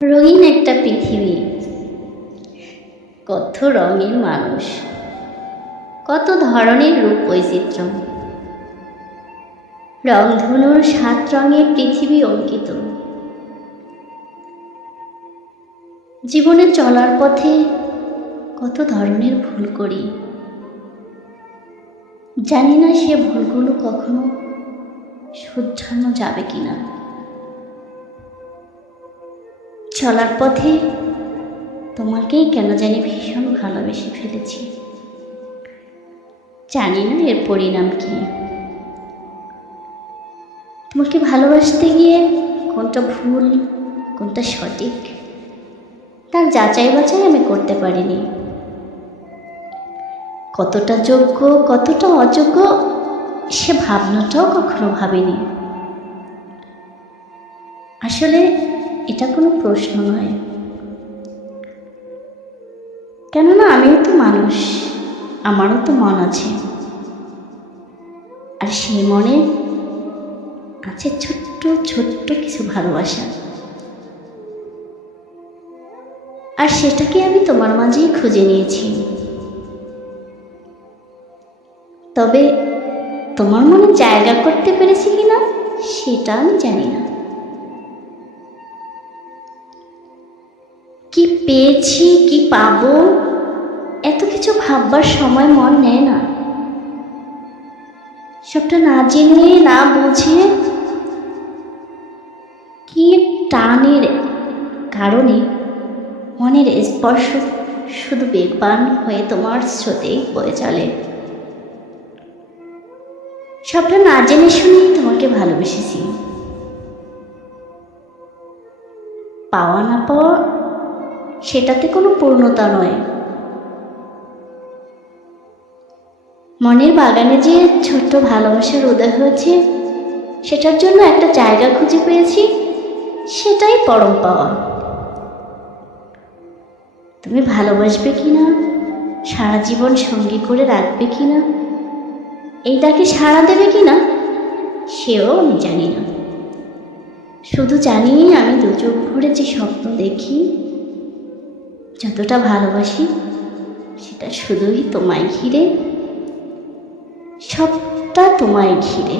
রঙিন একটা পৃথিবী, কত রঙের মানুষ, কত ধরনের রূপ বৈচিত্র্য। রংধনুর 7 রঙে পৃথিবী অঙ্কিত। জীবনে চলার পথে কত ধরনের ভুল করি, জানি না সে ভুলগুলো কখনো শুধরানো যাবে কিনা। চলার পথে তোমাকেই কেন জানি ভীষণ ভালোবেসে ফেলেছি, জানি না এর পরিণাম কি। তোমাকে ভালোবাসতে গিয়ে কোনটা ভুল কোনটা সঠিক তার যাচাই বাছাই আমি করতে পারিনি। কতটা যোগ্য কতটা অযোগ্য সে ভাবনাটাও কখনো ভাবিনি। আসলে এটা কোনো প্রশ্ন নয়, কেননা আমিও তো মানুষ, আমারও তো মন আছে, আর সেই মনে আছে ছোট্ট ছোট্ট কিছু ভালোবাসা, আর সেটাকে আমি তোমার মাঝেই খুঁজে নিয়েছি। তবে তোমার মনে জায়গা করতে পেরেছি কিনা সেটা আমি জানি না। কি পেয়েছি কি পাবো এত কিছু ভাববার সময় মন নেয় না। সবটা না জেনে না বুঝে কি টানের কারণে মনের স্পর্শ শুধু বেগবান হয়ে তোমার স্রোতেই বয়ে চলে। সবটা না জেনে শুনেই তোমাকে ভালোবেসেছি। পাওয়া না পাওয়া সেটাতে কোনো পূর্ণতা নয়। মনের বাগানে যে ছোট্ট ভালোবাসার উদয় হয়েছে, সেটার জন্য একটা জায়গা খুঁজে পেয়েছি, সেটাই পরম পাওয়া। তুমি ভালোবাসবে কিনা, সারা জীবন সঙ্গী করে রাখবে কিনা, এই ডাকে সাড়া দেবে কিনা সেও আমি জানি না। শুধু জানি আমি দু চোখ ভরে যে স্বপ্ন দেখি, যতটা ভালোবাসি সেটা শুধুই তোমায় ঘিরে, সবটা তোমায় ঘিরে।